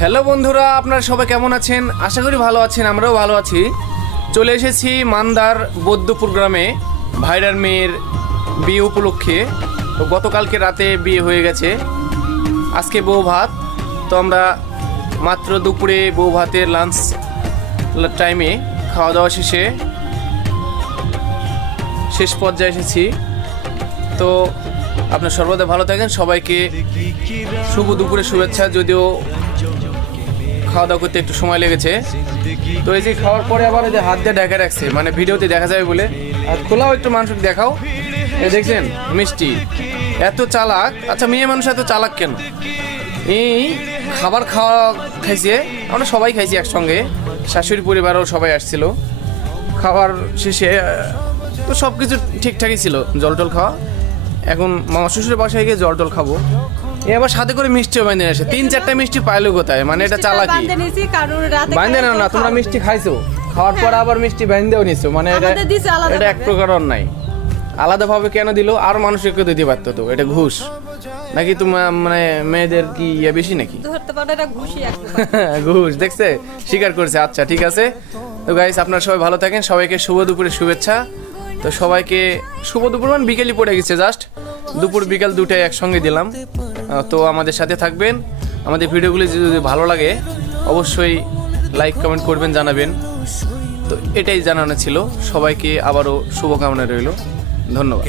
Hello বন্ধুরা, আপনারা সবাই কেমন আছেন? আশা করি ভালো আছেন, আমরাও ভালো আছি। চলে এসেছি মান্দার বৌদ্ধপুর গ্রামে ভাইরার মেয়ের বিয়ে উপলক্ষে। তো গতকালকে রাতে বিয়ে হয়ে গেছে, আজকে বউ ভাত। তো আমরা মাত্র দুপুরে বউ ভাতের লাঞ্চ টাইমে খাওয়া দাওয়া শেষ পর্যায়ে এসেছি। তো আপনার সর্বদা ভালো থাকেন, সবাইকে শুভ দুপুরে শুভেচ্ছা। যদিও খাওয়া দাওয়া করতে একটু সময় লেগেছে। তো এই যে খাওয়ার পরে আবার এই যে হাত দিয়ে ঢাকা রাখছে, মানে ভিডিওতে দেখা যাবে বলে। আর খোলাও একটু মানুষকে দেখাও। এই দেখছেন মিষ্টি এত চালাক। আচ্ছা, মেয়ে মানুষ এত চালাক কেন? এই খাবার খাইছে, আমরা সবাই খাইছি একসঙ্গে, শাশুড়ি পরিবারও সবাই আসছিল। খাবার শেষে তো সব কিছু ঠিকঠাকই ছিল, জল টল খাওয়া। এখন মামা শ্বশুরের বাসায় গিয়ে জল টল খাবো। এ আবার সাথে করে মিষ্টিও বাঁধে আসে, 3-4টা মিষ্টি পাইলো কোথায়? মানে এটা চালাকি। বাঁধে না, তোমরা মিষ্টি খাইছো, খাওয়ার পর আবার মিষ্টি বাঁধেও নিছো, মানে এটা এক প্রকার অন্যায়। আলাদাভাবে কেন দিল? আর মানুষকে দিতে পারতো তো। এটা ঘুষ নাকি? তোমার মানে মেয়েদের কি বেশি নাকি? ঘুষ দেখছে, স্বীকার করছে। আচ্ছা ঠিক আছে। তো গাইস, আপনারা সবাই ভালো থাকেন, সবাইকে শুভ দুপুরের শুভেচ্ছা। তো সবাইকে শুভ দুপুর, মানে বিকেলই পড়ে গেছে, জাস্ট দুপুর বিকাল দুটাই একসঙ্গে দিলাম। তো আমাদের সাথে থাকবেন। আমাদের ভিডিওগুলি যদি ভালো লাগে অবশ্যই লাইক কমেন্ট করবেন, জানাবেন। তো এটাই জানানো ছিল। সবাইকে আবারও শুভকামনা রইল। ধন্যবাদ।